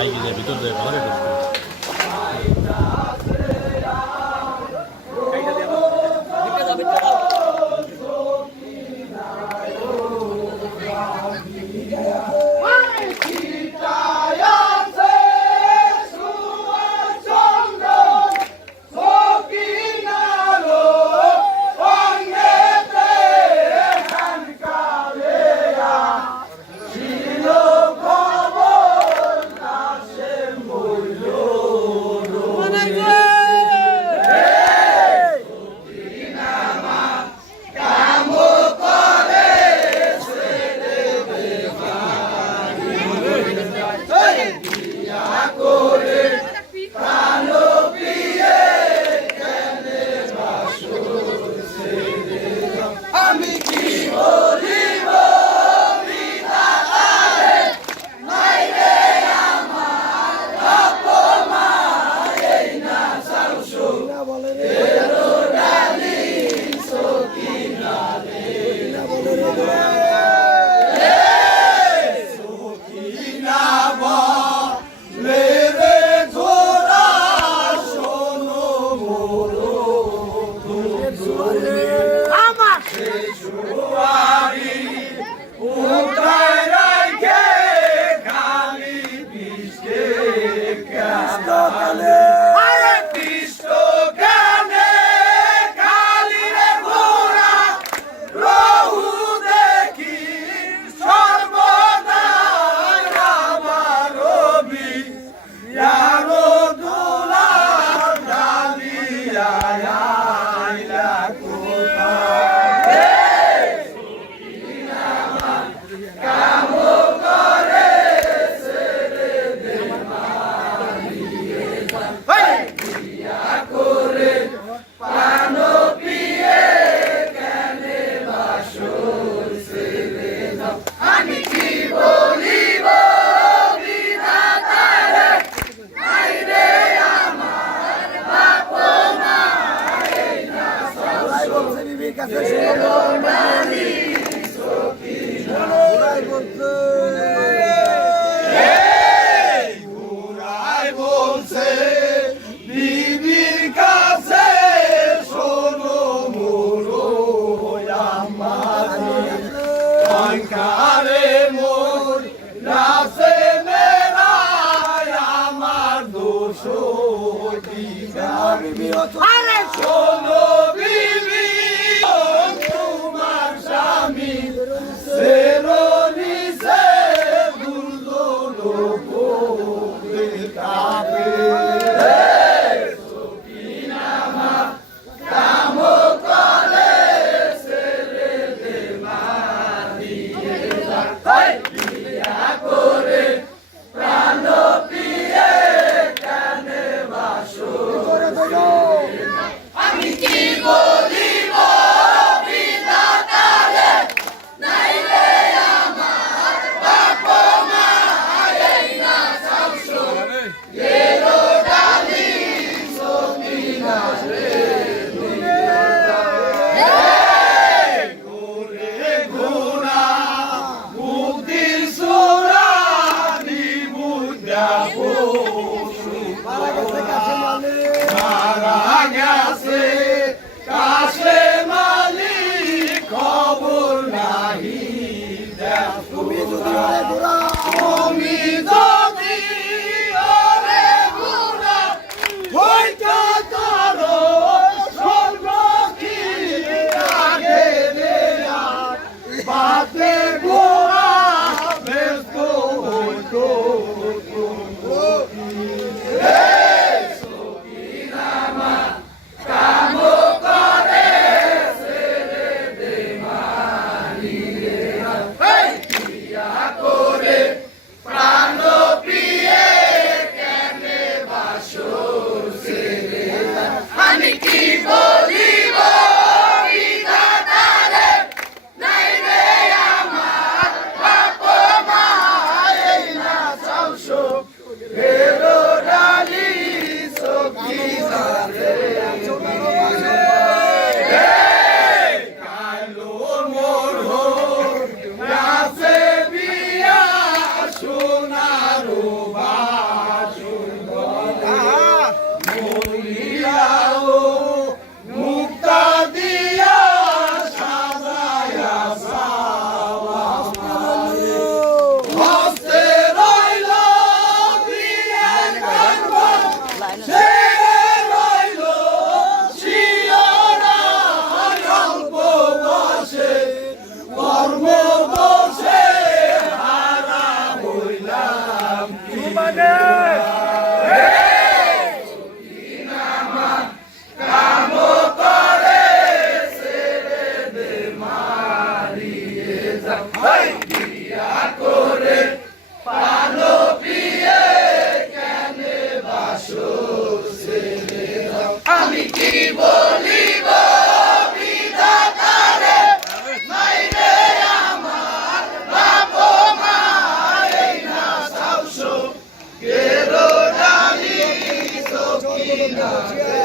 আইগিয়ে ভিতর দিয়ে ঘরে ঢুকবো সোনালী সখী সোনাই বলছে 民族自由的走 মানে